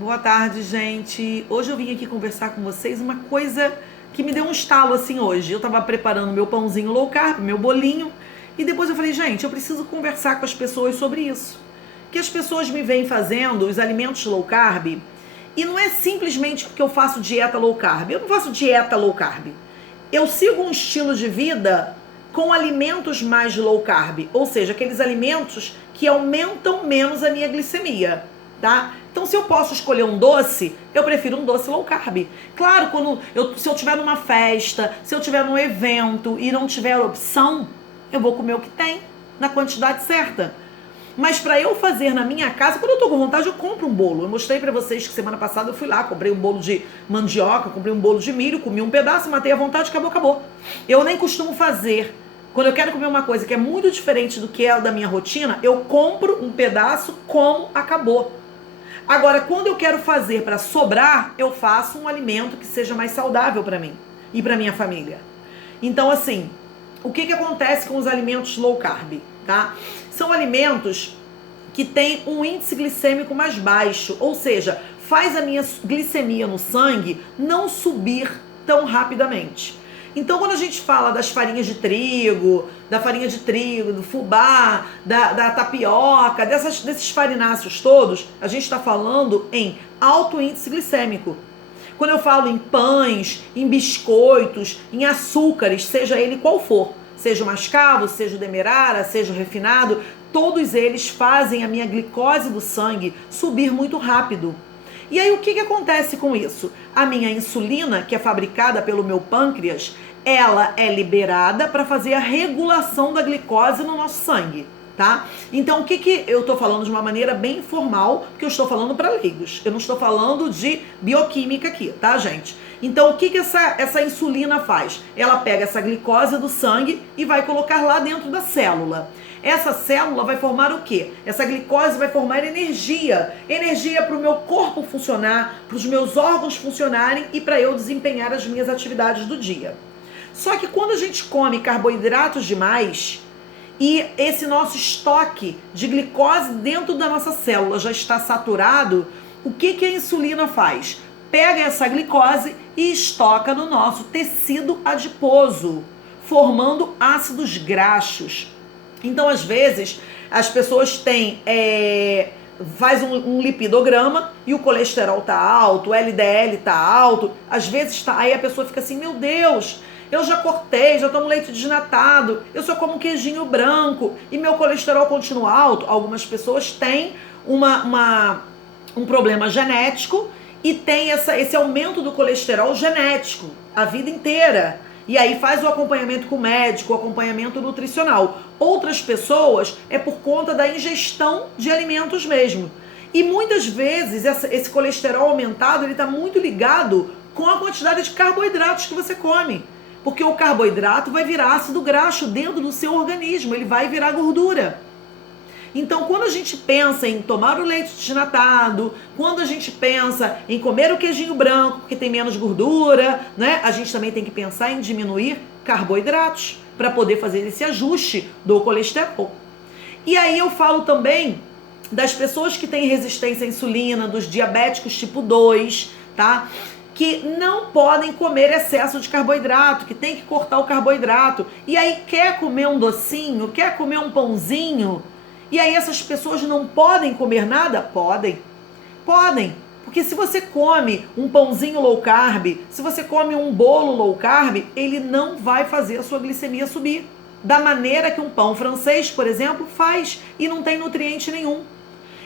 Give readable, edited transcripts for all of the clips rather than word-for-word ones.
Boa tarde, gente. Hoje eu vim aqui conversar com vocês uma coisa que me deu um estalo assim hoje. Eu tava preparando meu pãozinho low carb, meu bolinho, e depois eu falei, gente, eu preciso conversar com as pessoas sobre isso. Que as pessoas me vêm fazendo os alimentos low carb, e não é simplesmente porque eu faço dieta low carb. Eu não faço dieta low carb. Eu sigo um estilo de vida com alimentos mais low carb, ou seja, aqueles alimentos que aumentam menos a minha glicemia, tá? Então, se eu posso escolher um doce, eu prefiro um doce low carb. Claro, se eu tiver numa festa, se eu tiver num evento e não tiver opção, eu vou comer o que tem, na quantidade certa. Mas para eu fazer na minha casa, quando eu tô com vontade, eu compro um bolo. Eu mostrei para vocês que semana passada eu fui lá, comprei um bolo de mandioca, comprei um bolo de milho, comi um pedaço, matei à vontade, acabou. Eu nem costumo fazer. Quando eu quero comer uma coisa que é muito diferente do que é da minha rotina, eu compro um pedaço, como, acabou. Agora, quando eu quero fazer para sobrar, eu faço um alimento que seja mais saudável para mim e para minha família. Então, assim, o que acontece com os alimentos low carb, tá? São alimentos que têm um índice glicêmico mais baixo, ou seja, faz a minha glicemia no sangue não subir tão rapidamente. Então, quando a gente fala das farinhas de trigo, do fubá, da tapioca, desses farináceos todos, a gente está falando em alto índice glicêmico. Quando eu falo em pães, em biscoitos, em açúcares, seja ele qual for, seja o mascavo, seja o demerara, seja o refinado, todos eles fazem a minha glicose do sangue subir muito rápido. E aí o que acontece com isso? A minha insulina, que é fabricada pelo meu pâncreas, ela é liberada para fazer a regulação da glicose no nosso sangue, tá? Então o que eu tô falando de uma maneira bem informal, porque eu estou falando para leigos. Eu não estou falando de bioquímica aqui, tá, gente? Então o que essa insulina faz? Ela pega essa glicose do sangue e vai colocar lá dentro da célula. Essa célula vai formar o quê? Essa glicose vai formar energia. Energia para o meu corpo funcionar, para os meus órgãos funcionarem e para eu desempenhar as minhas atividades do dia. Só que quando a gente come carboidratos demais e esse nosso estoque de glicose dentro da nossa célula já está saturado, o que a insulina faz? Pega essa glicose e estoca no nosso tecido adiposo, formando ácidos graxos. Então, às vezes, as pessoas têm, faz um lipidograma e o colesterol tá alto, o LDL tá alto, às vezes tá, aí a pessoa fica assim, meu Deus, eu já cortei, já tomo leite desnatado, eu só como queijinho branco e meu colesterol continua alto. Algumas pessoas têm um problema genético e tem esse aumento do colesterol genético a vida inteira. E aí faz o acompanhamento com o médico, o acompanhamento nutricional. Outras pessoas é por conta da ingestão de alimentos mesmo. E muitas vezes esse colesterol aumentado, ele está muito ligado com a quantidade de carboidratos que você come. Porque o carboidrato vai virar ácido graxo dentro do seu organismo, ele vai virar gordura. Então, quando a gente pensa em tomar o leite desnatado, quando a gente pensa em comer o queijinho branco, porque tem menos gordura, né? A gente também tem que pensar em diminuir carboidratos para poder fazer esse ajuste do colesterol. E aí eu falo também das pessoas que têm resistência à insulina, dos diabéticos tipo 2, tá? Que não podem comer excesso de carboidrato, que tem que cortar o carboidrato. E aí quer comer um docinho, quer comer um pãozinho. E aí essas pessoas não podem comer nada? Podem. Porque se você come um pãozinho low carb, se você come um bolo low carb, ele não vai fazer a sua glicemia subir. Da maneira que um pão francês, por exemplo, faz e não tem nutriente nenhum.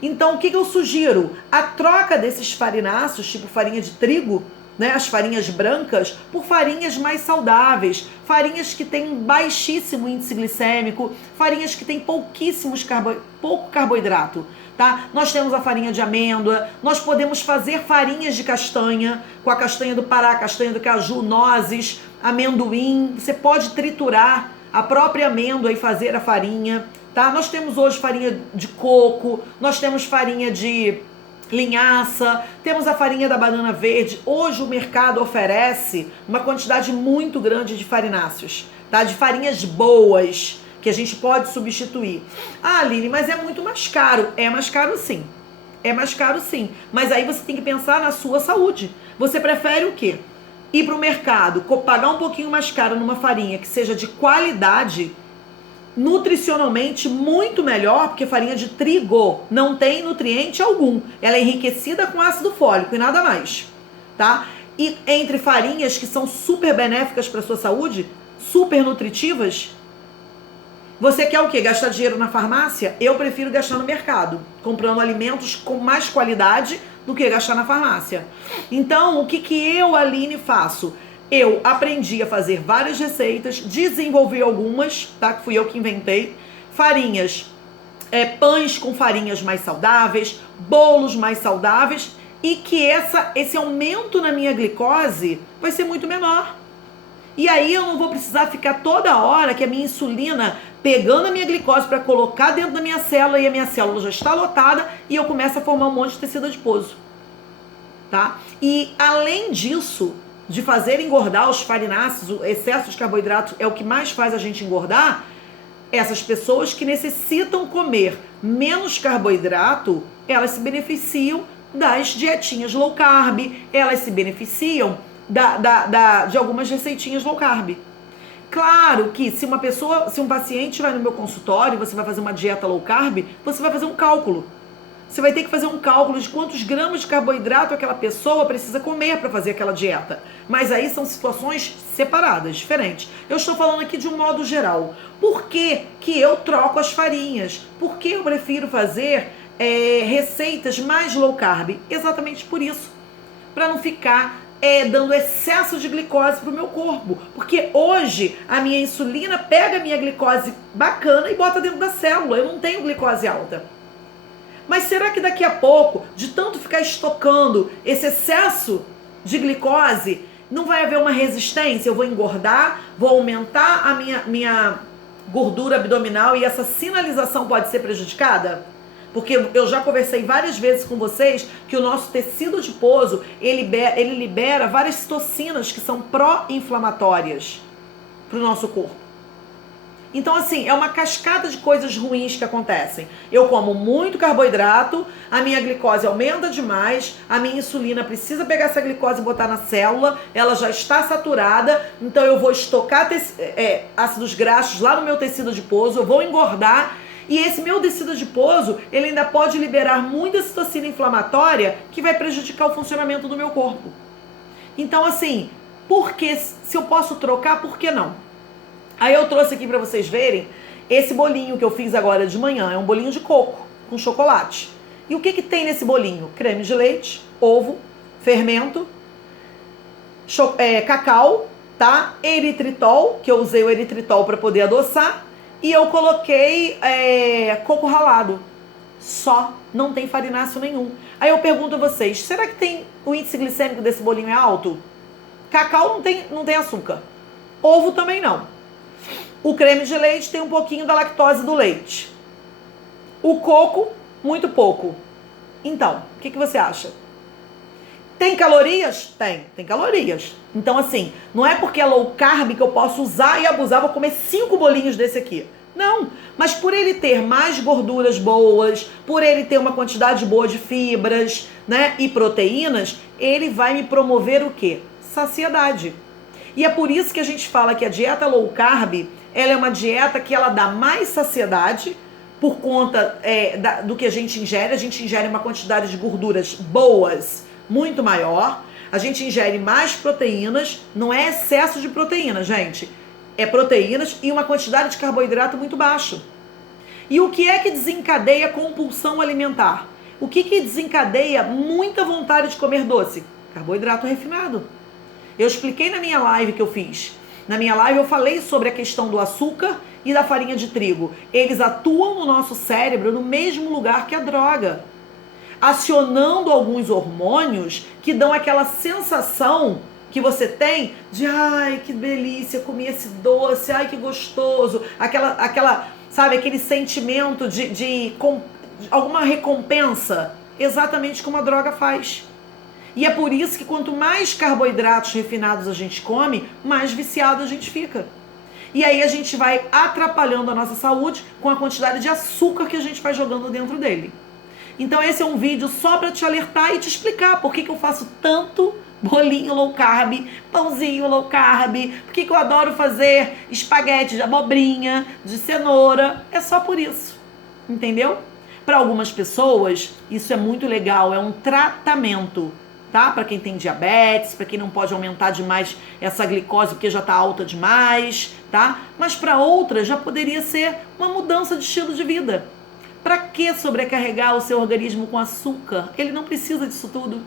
Então o que eu sugiro? A troca desses farináceos, tipo farinha de trigo, né, as farinhas brancas, por farinhas mais saudáveis, farinhas que têm baixíssimo índice glicêmico, farinhas que têm pouco carboidrato, tá? Nós temos a farinha de amêndoa, nós podemos fazer farinhas de castanha, com a castanha do Pará, castanha do caju, nozes, amendoim, você pode triturar a própria amêndoa e fazer a farinha, tá? Nós temos hoje farinha de coco, nós temos farinha de linhaça, temos a farinha da banana verde. Hoje o mercado oferece uma quantidade muito grande de farináceos, tá? De farinhas boas, que a gente pode substituir. Ah, Aline, mas é muito mais caro. É mais caro sim. É mais caro sim, mas aí você tem que pensar na sua saúde. Você prefere o quê? Ir para o mercado, pagar um pouquinho mais caro numa farinha que seja de qualidade, nutricionalmente muito melhor, porque farinha de trigo não tem nutriente algum. Ela é enriquecida com ácido fólico e nada mais, tá? E entre farinhas que são super benéficas para sua saúde, super nutritivas, você quer o quê? Gastar dinheiro na farmácia? Eu prefiro gastar no mercado, comprando alimentos com mais qualidade do que gastar na farmácia. Então, o que eu, Aline, faço? Eu aprendi a fazer várias receitas, desenvolvi algumas, tá? Que fui eu que inventei. Farinhas, pães com farinhas mais saudáveis, bolos mais saudáveis, e que esse aumento na minha glicose vai ser muito menor. E aí eu não vou precisar ficar toda hora que a minha insulina pegando a minha glicose para colocar dentro da minha célula e a minha célula já está lotada e eu começo a formar um monte de tecido adiposo, tá? E além disso, de fazer engordar os farináceos, o excesso de carboidrato é o que mais faz a gente engordar, essas pessoas que necessitam comer menos carboidrato, elas se beneficiam das dietinhas low carb, elas se beneficiam de algumas receitinhas low carb. Claro que se um paciente vai no meu consultório e você vai fazer uma dieta low carb, você vai fazer um cálculo. Você vai ter que fazer um cálculo de quantos gramas de carboidrato aquela pessoa precisa comer para fazer aquela dieta. Mas aí são situações separadas, diferentes. Eu estou falando aqui de um modo geral. Por que eu troco as farinhas? Por que eu prefiro fazer receitas mais low carb? Exatamente por isso. Para não ficar dando excesso de glicose para o meu corpo. Porque hoje a minha insulina pega a minha glicose bacana e bota dentro da célula. Eu não tenho glicose alta. Mas será que daqui a pouco, de tanto ficar estocando esse excesso de glicose, não vai haver uma resistência? Eu vou engordar, vou aumentar a minha gordura abdominal e essa sinalização pode ser prejudicada? Porque eu já conversei várias vezes com vocês que o nosso tecido adiposo, ele libera várias citocinas que são pró-inflamatórias para o nosso corpo. Então, assim, é uma cascata de coisas ruins que acontecem. Eu como muito carboidrato, a minha glicose aumenta demais, a minha insulina precisa pegar essa glicose e botar na célula, ela já está saturada, então eu vou estocar ácidos graxos lá no meu tecido adiposo, eu vou engordar, e esse meu tecido adiposo, ele ainda pode liberar muita citocina inflamatória que vai prejudicar o funcionamento do meu corpo. Então, assim, se eu posso trocar, por que não? Aí eu trouxe aqui para vocês verem esse bolinho que eu fiz agora de manhã. É um bolinho de coco com chocolate. E o que tem nesse bolinho? Creme de leite, ovo, fermento, cacau, tá? Eritritol, que eu usei o eritritol para poder adoçar. E eu coloquei coco ralado. Só, não tem farináceo nenhum. Aí eu pergunto a vocês, será que o índice glicêmico desse bolinho é alto? Cacau não tem açúcar. Ovo também não. O creme de leite tem um pouquinho da lactose do leite. O coco, muito pouco. Então, o que você acha? Tem calorias? Tem calorias. Então, assim, não é porque é low carb que eu posso usar e abusar, vou comer 5 bolinhos desse aqui. Não, mas por ele ter mais gorduras boas, por ele ter uma quantidade boa de fibras, né, e proteínas, ele vai me promover o quê? Saciedade. E é por isso que a gente fala que a dieta low carb, ela é uma dieta que ela dá mais saciedade por conta do que a gente ingere uma quantidade de gorduras boas muito maior, a gente ingere mais proteínas, não é excesso de proteína, gente, é proteínas e uma quantidade de carboidrato muito baixa. E o que é que desencadeia a compulsão alimentar? O que desencadeia muita vontade de comer doce? Carboidrato refinado. Eu expliquei na minha live que eu fiz. Na minha live eu falei sobre a questão do açúcar e da farinha de trigo. Eles atuam no nosso cérebro no mesmo lugar que a droga, acionando alguns hormônios que dão aquela sensação que você tem de ai, que delícia, comi esse doce, ai, que gostoso. Sabe, aquele sentimento de alguma recompensa, exatamente como a droga faz. E é por isso que quanto mais carboidratos refinados a gente come, mais viciado a gente fica. E aí a gente vai atrapalhando a nossa saúde com a quantidade de açúcar que a gente vai jogando dentro dele. Então esse é um vídeo só para te alertar e te explicar por que eu faço tanto bolinho low carb, pãozinho low carb, por que eu adoro fazer espaguete de abobrinha, de cenoura. É só por isso, entendeu? Para algumas pessoas, isso é muito legal, é um tratamento, tá? Para quem tem diabetes, para quem não pode aumentar demais essa glicose porque já está alta demais, tá? Mas para outras já poderia ser uma mudança de estilo de vida. Para que sobrecarregar o seu organismo com açúcar? Ele não precisa disso tudo,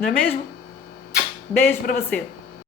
não é mesmo? Beijo para você.